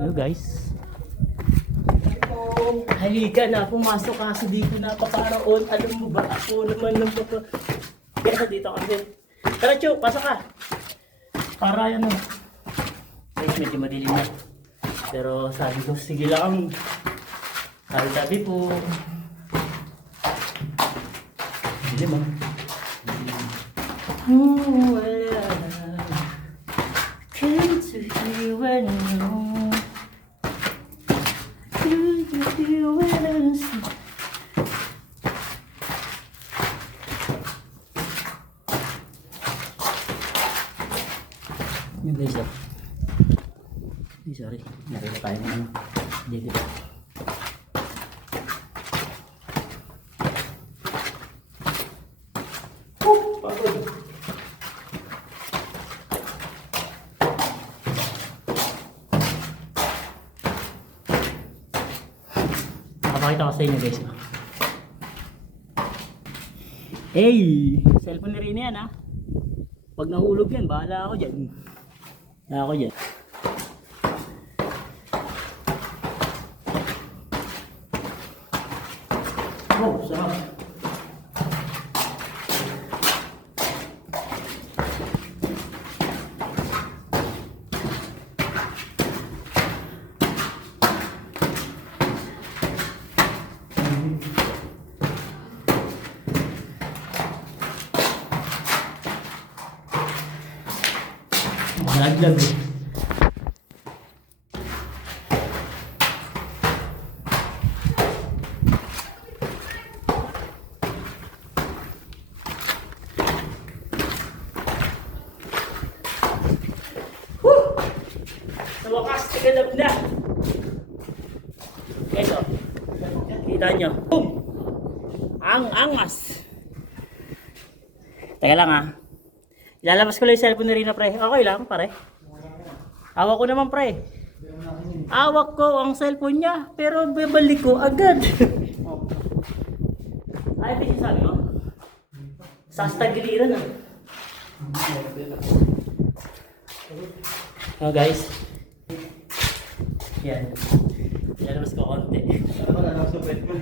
Hello guys. Halika na, pumasok ka kasi di ko napaparaon. Alam mo ba ako naman ng papa... Kaya dito kasi. Tara Chu, pasok ka. Para yan o. Guys, medyo madilim na. Pero sabi ko, sige lang. Sabi po. Dilim ah. Wala. Can't you hear when I know? Could you hear when I see? Yung guys ah. Ay, sorry. Nakita tayo ng ano. Dito ba? Nakapakita ko sa inyo guys. Hey! Cellphone ni Rina yan ha. Pag nahulog yan, bahala ako dyan. Bahala ako dyan. Oh, sarap. Laglag eh. Sa wakas, tigadap na. Ito. Kita nyo. Boom! Ang angas. Teka lang ah. Ilalabas ko lang yung cellphone ni Rina pre. Okay lang pare. Hawak ko naman pre. Hawak ko ang cellphone niya. Pero bibalik ko agad. Ay, ito yung sabi mo. Sastagiliran ah. Oh guys. Yan. Ilalabas ko konti. Ano ba na lang sa pet mo?